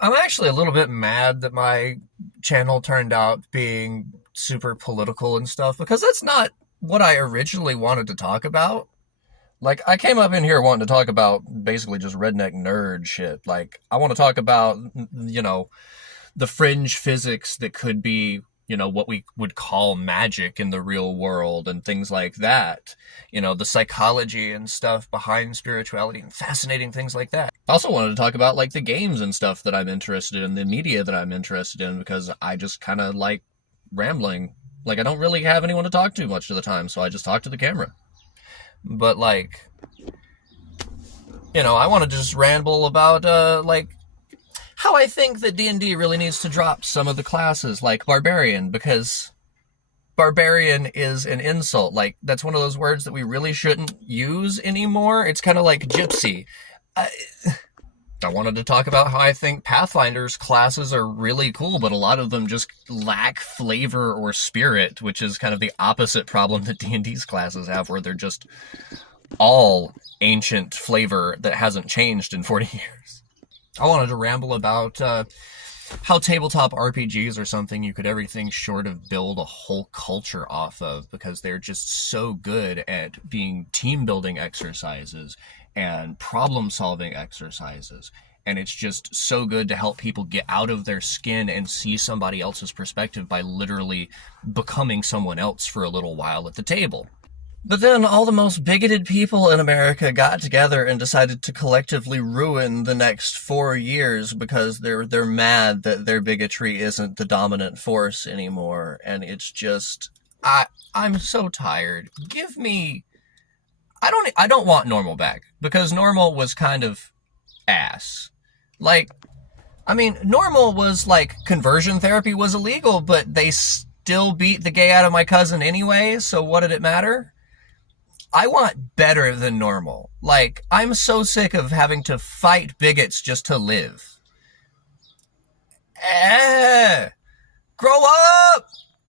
I'm actually a little bit mad that my channel turned out being super political and stuff because that's not what I originally wanted to talk about. Like, I came up in here wanting to talk about basically just redneck nerd shit. Like, I want to talk about, the fringe physics that could be, what we would call magic in the real world and things like that. The psychology and stuff behind spirituality and fascinating things like that. I also wanted to talk about, like, the games and stuff that I'm interested in, the media that I'm interested in, because I just kind of like rambling. Like, I don't really have anyone to talk to much of the time, so I just talk to the camera. But, like, I want to just ramble about, like, how I think that D&D really needs to drop some of the classes, like Barbarian, because Barbarian is an insult. Like, that's one of those words that we really shouldn't use anymore. It's kind of like Gypsy. I, I wanted to talk about how I think Pathfinder's classes are really cool, but a lot of them just lack flavor or spirit, which is kind of the opposite problem that D&D's classes have, where they're just all ancient flavor that hasn't changed in 40 years. I wanted to ramble about how tabletop RPGs are something you could everything short of build a whole culture off of, because they're just so good at being team building exercises and problem solving exercises. And it's just so good to help people get out of their skin and see somebody else's perspective by literally becoming someone else for a little while at the table. But then all the most bigoted people in America got together and decided to collectively ruin the next 4 years because they're mad that their bigotry isn't the dominant force anymore. And it's just, I'm so tired. Give me, I don't want normal back, because normal was kind of ass. Like, I mean, normal was like conversion therapy was illegal, but they still beat the gay out of my cousin anyway, so what did it matter? I want better than normal. Like, I'm so sick of having to fight bigots just to live. Grow up!